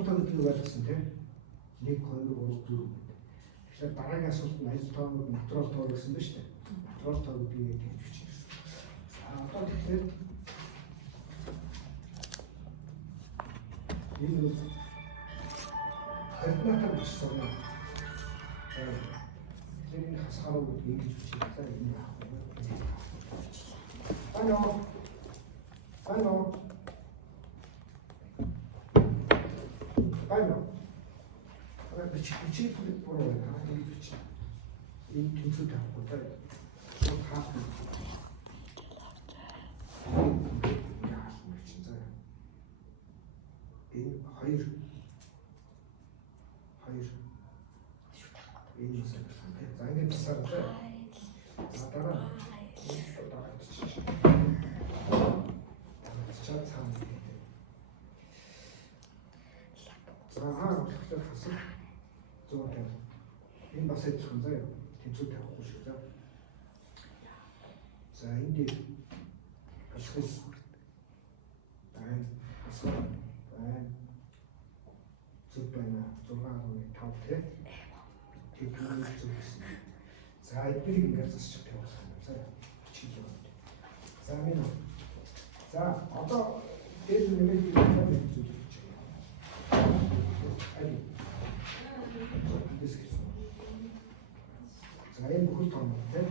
натурал гэдгийг ойлгосон тийм 1 2 3 4. Тэгэхээр дараагийн асуулт нь аяз тоонууд натурал тоо гэсэн ба шүү дээ. Натурал тоо гэдгийг тэмцэж байна. Одоо тэгэхээр энэ координатор бичсэн юм. Тэгэхээр энэ хасгааруу гэдгийг ингэж бичиж байгаа юм аа. Байна. бичиж буруу байна. Энэ бичиж. Энэ тэнцвэр тавихгүй та. Шууд хаах. Энэ хоёр энэ үсэг. За ингэ тасаар та. За дараа. Тэгэхээр хасах 150. Энэ бас адилхан заяа. Тэнцвэр тавихгүй шүү дээ. За энэ дээр хасах байна. Хасах байна. Зүг байна. 6.5 тий. Тэтгэврийн зүг гэсэн. За эднийг ингээд засчих тавиулах юм заяа. Бичиж байгаа. За минь. За одоо дээр нэмээд юм зүйл. За энэ бүхэл тоонууд тийм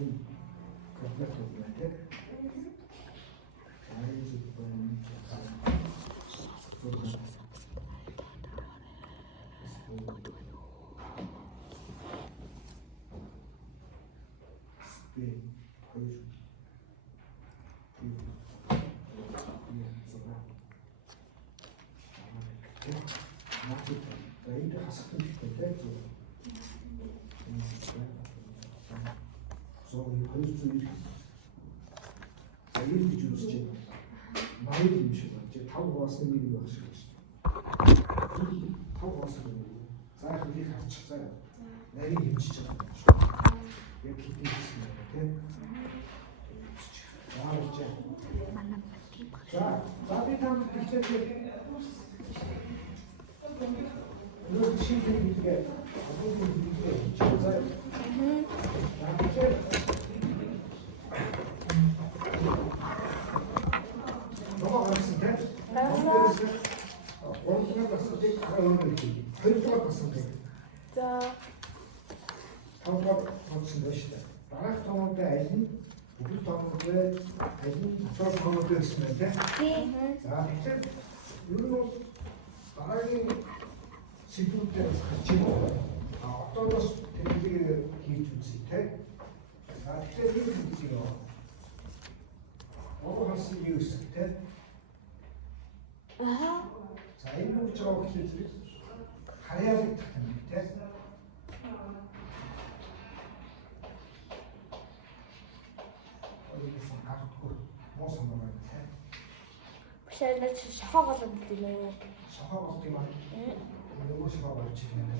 энэ координатууд байна тийм энэ зүйл байна энэ хасах хэрэгтэй тийм хоёр зүйл аяр гэж үзэж байна. Маяг юм шиг байна. 5 хуваасны нэг байх шиг байна. 5 хуваасны нэг. За их их харчих заяа. Нарийг хэмжиж байгаа юм шүү. Яг хэдийн гэсэн юм тийм. Заарч. За би танд хэлчихээ. Нөгөө шинэ хэлгээ. Апууд хэлгээ. Заяа. За. Тавгаар бодсон байж та. Дараах тоонууд аль нь бүхэл тоонууд аль нь дотор тоонууд гэсэн байна тийм. За тэгэхээр ер нь бол дараагийн сэдвүүдээс гарч ирэх. Одоос тэмдэглэгээ хийж үзье тийм. За тэгэхээр энэ хэлдэг юм. Орон хасны юу гэсэн тийм. За энэ үгж байгаа гэхэл харьяалагдах юм тийм. Бишээр шахаа голод гэдэг юм. Шахаа голод юм аа. Нөгөө шахаа болж байна.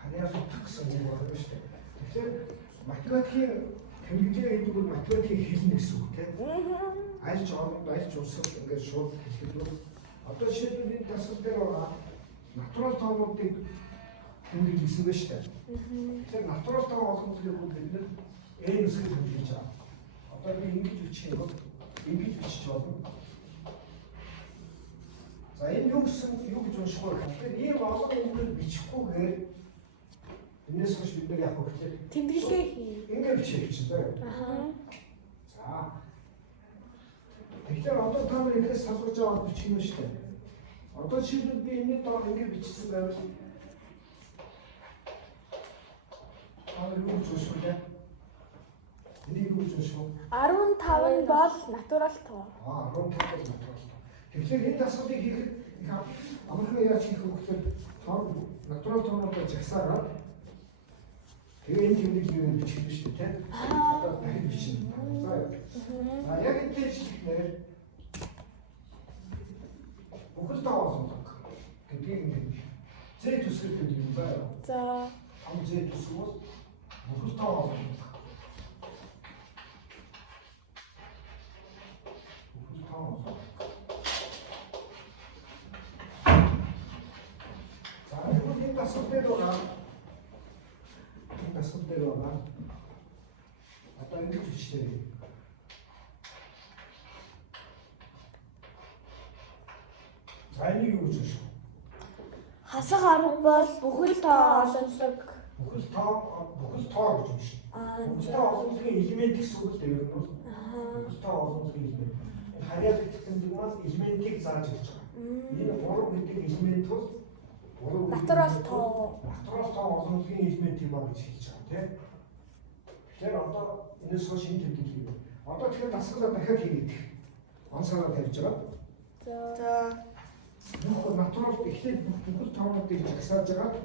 Харьяалагдах гэсэн үг байна шүү дээ. Тэгэхээр математикийн тэмдэглэгээ гэдэг нь математикийн хэлнэ гэсэн үг тийм. Альч оронд альч усад ингээд шууд хэлэхэд нь одоо жишээлбэл энэ дасгал дээр байгаа натурал тоонуудыг тэмдэглэсэн байна шүү дээ. Тэгэхээр натурал тоон олох гэвэл бид нэр n үсгээр тэмдэглэж байгаа. Одоо би ингэж бичих юм бол ингэж бичиж болно. За энэ юу гэсэн юу гэж унших вэ? Тэгэхээр ийм олон үгээр бичихгүйгээр энэс хойш бид нар яг хөөхтэй тэмдэглэгээ хий. Ингээд бичих чинь заа. За. Тэгэхээр одоо та нар энэс салгаж байгаа бичих юм шүү дээ. Одоо жишээлбэл би энэний доор ингээд бичсэн байвал аа юу гэж унших вэ? Энийг юу гэж унших вэ? 15 нь бол натурал тоо. 15 бол натурал тоо. Тэгэхээр энэ дасгалыг хийхэд амархан яаж хийх вэ гэхээр тоон натурал тоонуудыг жагсаараад тэгээ энэ тэмдэглэгийг бичих юм шүү дээ тийм. Одоо дахин бичнэ. За яг энэ хэлээр бүхэл тоо олдог. Гэдгийг ингэ Z төсгөл гэдэг юм байна. За. Ам Z төсгөл бол бүхэл тоо олдог. Бүхэл тоо дасгал대로 가. дасгал대로 가. 아까 이렇게 주시대. За энийг юу гэж байна? Хасаг арга бол бүхэл тоо олонлог. Бүхэл тоо гэж байна шүү. Бүхэл тоо олонлогийн элемент гэсэн үг л дээ ер нь бол. Бүхэл тоо олонлогийн элемент. Харьяа гэдэг нь бол элементийг зааж өгч байгаа. Энэ 3 гэдэг элемент бол Натурал тоо. Натурал тоо олонлогийн элементийг баг гэж хэлж байгаа тийм. Тэгэхээр одоо энэс хойш энэ төвдөл хийв. Одоо тэгэхээр дасгалаа дахиад хийгээд онцгой тавьж байгаа. За Бүх натурал ихлээр бүхэл тоонуудыг жагсааж байгаа.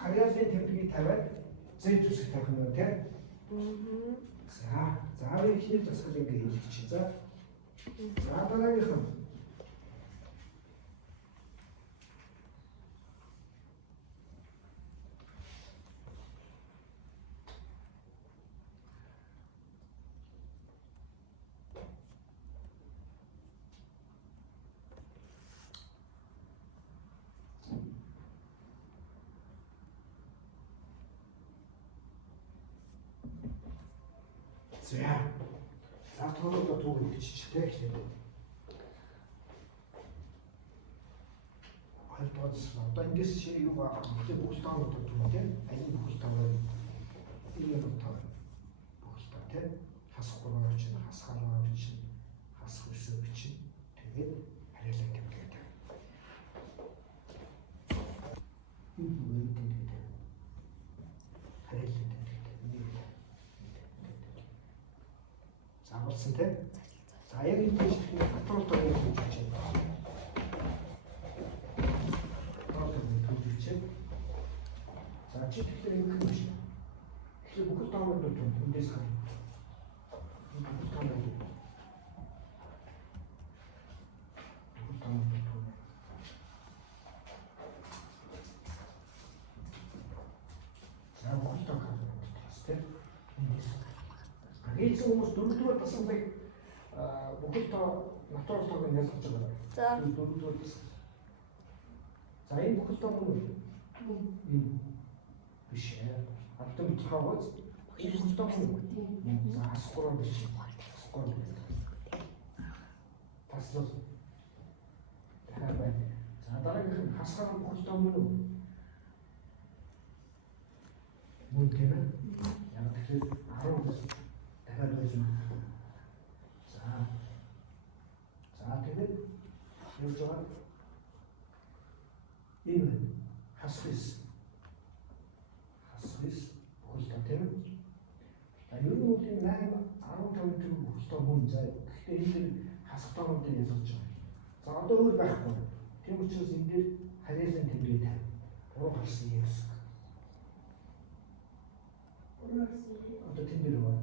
Харьяалын тэмдгийг тавиад зэт үсэг тавих нь тийм. За ихлээр дасгал ингэ хийх чинь. За дараагийнх нь За тоонуудаа түүгээр биччихтэй ихлээр. Хоёрдугаар одоо ингээс чи юу байгаа вэ? Бүхэл тоонуудаа түүгээр тийм. Аян бүхэл тооноор ийм тоо. Бүхэл тоо тийм. Хасахгүй чинь, хасгаар чинь, хасах үсэг чинь. Тэгээд харьяалал тэмдэглэдэг. Энэ бүгээр тэмдэглэдэг. Харьяалал авсан тийм. За яг энэ жишээ натурал тоо гэж хэлж байна. За чи тэгэхээр ингэ юм шиг. Тэгэхээр бүхэл тоонууд нь эндээс хаа. Бүхэл тоонууд. Бүхэл тоонууд. За бүхэл тоонууд тийм. Эцэг хүмүүс дөрөвдүгээр тасалбыг бүхэл тоо натурал тоог нь ялгаж байгаа. За дөрөвдүгээр тасал. За энэ бүхэл тоо нь энэ биш ээ. Автом тоогоос энэ бүхэл тоо нь за асгураа биш. Асгураа. Таслал. дахиад байна. За дараагийнх нь хасгаар бүхэл тоо мөн үү? Мөн тийм ээ. Яг тэгэхээр 10 дахиад байна. За тэгээд явж байгаа энэ хасгис бүхэл тоо тийм ээ. За ер нь үгүй 8 15 төгрөг бүхэл тоо мөн заа. Гэхдээ энэ хасах тоонуудыг ялгаж байгаа. За одоо өөр байхгүй. Тийм учраас энэ дээр харьяалын тэмдэг тавь. Ураг гарсан юм гэсэн. Одоо тэмдэг байна.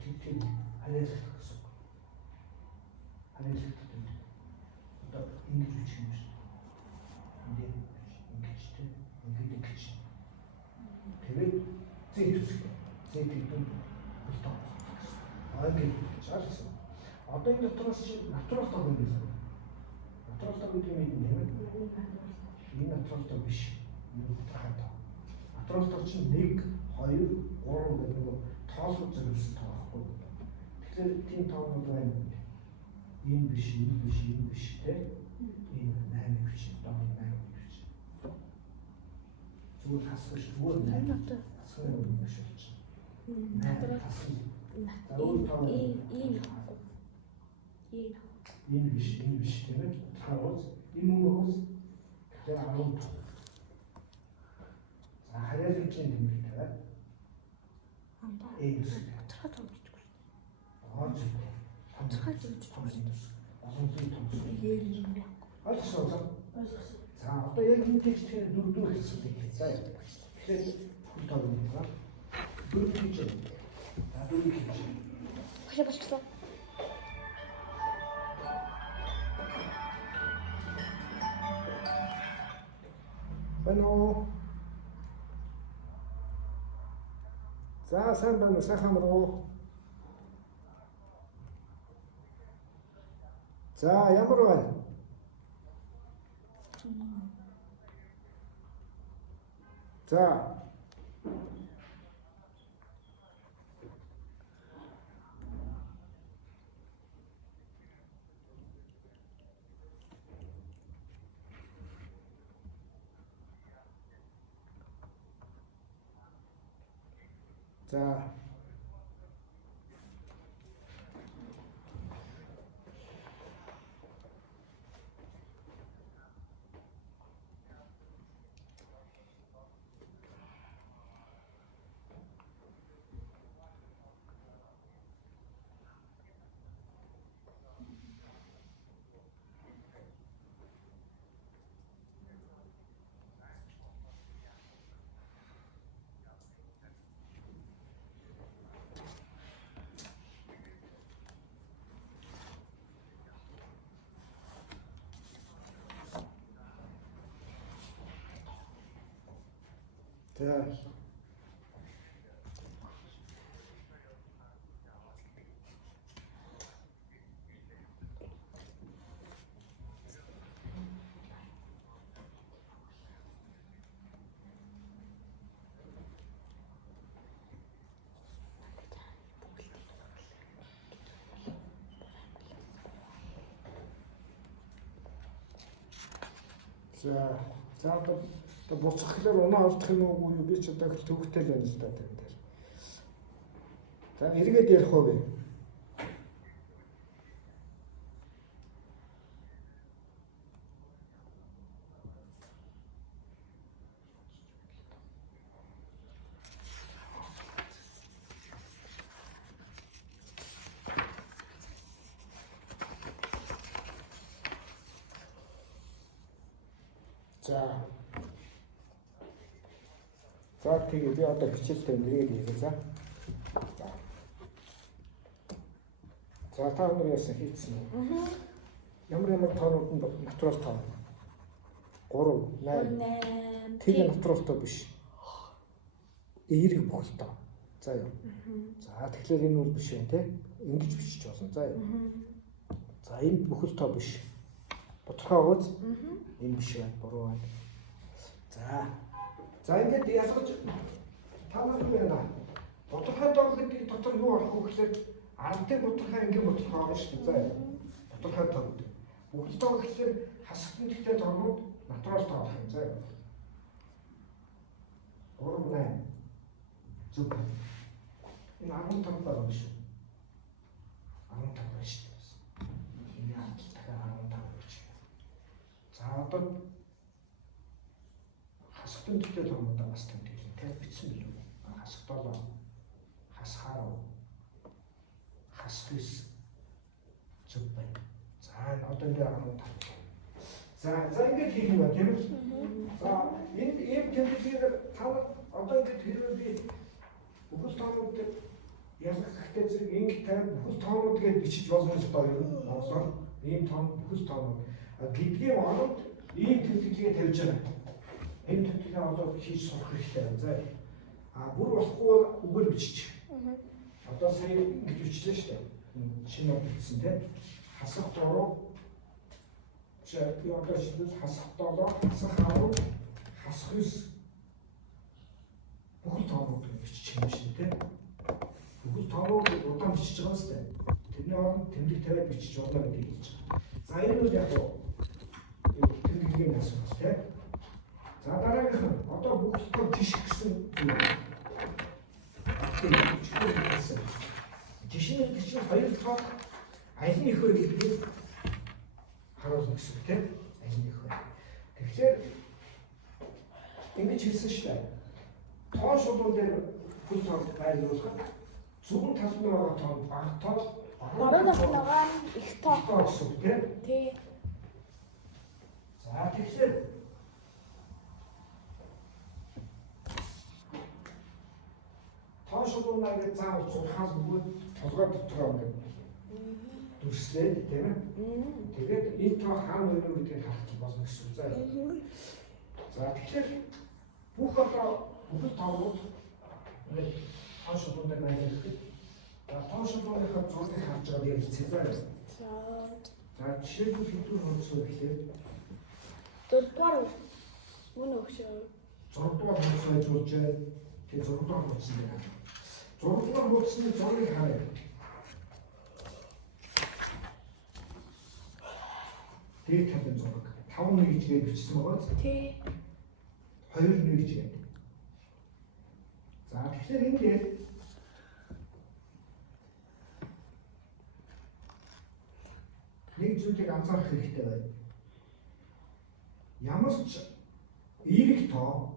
Тэмдэг харьяалах гэсэн. Харьяалах тэмдэг. Одоо ингэж үчих юм шиг. Ингэж тийм. Ингэж. Тэгээд зэт үсэх. Зэт гэдэг бүхэл тоо. Ингээд чаалсан. Одоо энэ дотроос чи натурал тоо юм байна. Натурал тоо гэдэг нь юм байна. Энэ натурал тоо биш. Энэ утгатай тоо. Натурал тоо чи 1 2 3 гэдэг нэг тоолох зэрэгсэн тоо байхгүй. Тэгэхээр тийм тоонууд байна. Энэ биш, энэ биш, энэ биш те. Энэ 8 биш, 8 биш. Зүгээр хасгаш зүгээр 8. Хасгах юм биш болж. 8 хасгах. Энэ биш тийм ээ. Харуус энэ мөн уус тэгэхээр 10. За харьяалын чинь тэмдэг тавиад. Энэ тодорхой томчгүй. Тодорхой томчгүй. Олон томчгүй. Ойлгосон. За одоо яг энэ текстийн дөрөвдүгээр хэсэг. За тэгэхээр хүн тоо юм байна. Дөрөвдүгээр чинь. За дөрөвдүгээр чинь. Багш болчихсон. Бано. За сайн байна, сайхан руу. За ямар байна? За. За. За. За одоо буцхахлаар унаа ордох юм уу би ч одоо төвхтэй л байна л да тэр дээр. За эргээд ярих уу гээ. За тэгээ би одоо хичээлтэй нэрээд хийгээ за. За та өнөр яасан хийцэн үү? Ямар тоонууд натурал тоон. 3 8 тэгээ натуралтай биш. Эерэг бүхэлтэй. За юу. За тэгэхээр энэ үл биш юм те. Ингэж бичиж болно. За юу. За энэ бүхэлтэй биш. Тодорхой гоц. Энэ биш байна. Буруу байна. За ингээд ялгаж танах юм байна. Тодорхой тоогод дотор юу болох вэ гэхээр ардын тодорхой ангийн тодорхой байна шүү дээ. Тодорхой тоогод. Бүхэл тоог гэхээр хасагтан дэхтэй тоогод натурал тоог юм. За. 3 8 зүг. Энэ 15 байгаа юм шүү. 15 байна шүү дээ. Энэ дахиад 15 гэж. За одоо хасагтан дэхтэй тоогод бас тэмдэглэн тэ бичсэн билүү? Хасагтолоо хасхаар хасхис зүг байна. За одоо энэ 15. За ингэж хийх юм байна тийм үү? За энэ ийм тэмдэглэлээр та одоо ингэж хэрвээ би бүхэл тоонуудыг ялгах хэрэгтэй зэрэг ингэ тавь бүхэл тоонууд гэж бичиж болно л доо юм. Монголоор ийм тоон бүхэл тоонууд. Гэдгийн оронд ийм тэмдэглэгээ тавьж байгаа. Энэ тэмдэглэгээ одоо хийж сурах хэрэгтэй байна. За бүр болохгүй үгээр бичих. Одоо сая ингэж бичлээ шүү дээ. Шинэ бичсэн тийм. Хасах дороо яг одоо шийдэл хасах дороо хасах харуу хасах юус бүхэл тоонууд гэж бичих юм шиг тийм. Бүхэл тоонууд удаан бичиж байгаа юм шүү дээ. Тэрний оронд тэмдэг тавиад бичиж болно гэдгийг хэлж байгаа. За энэ бол яг тэмдэглэгийн асуудал тийм. За дараагийнх нь одоо бүхэл тоон жишг гэсэн юм. Жишээ нь чинь хоёр тоог аль нь их вэ гэдгийг харуулна гэсэн үг тийм. Аль нь их вэ. Тэгэхээр ингэж хэлсэн шүү дээ. Тоон шугуул дээр бүл тоог байрлуулахад зөвхөн талд нь байгаа тоон бага тоог Баруун талынгаа их тоо гэсэн үг тийм. Тий. За тэгэхээр тоон шугуулнаа гэж заавал зурхаас нөгөө толгой дотроо ингээд дүрслээд тийм ээ. Тэгээд энэ тоо хаан өрөө гэдгийг харах болно гэсэн үг. За тэгэхээр бүх одоо бүхэл тоонууд ингээд тоон шугуулнаа байрлуулдаг. За тоон шугуулныхаа зургийг харж байгаа ярилцъя. За жишээлбэл хэдүүр хонцоо гэхлээр 4-р мөн өгшөө. 6 дугаар хуудас байж болж тэгээ 6 дугаар хуудас юм байна. 6 дугаар хуудасны зургийг харъя. Тэгээд талын зураг 5-1 гэж бичсэн байгаа зү. Тий. 2-1 гэж. За тэгэхээр ингээд нэг зүйлийг анзаарах хэрэгтэй байна. Ямар ч эерэг тоо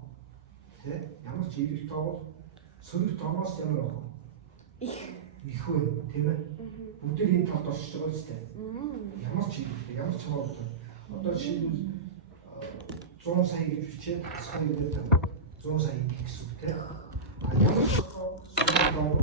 ямар ч эерэг тоо бол сөрөг тооноос ямар баг? Их вэ, тийм ээ? Бүгдийг энэ талд оршиж байгаа зү. Ямар ч эерэг, ямар ч хамаагүй. Одоо жишээлбэл 100 сая гэж бичээд асхай гэдэг 100 сая гэсэн үг тийм. А ямар ч сөрөг тоо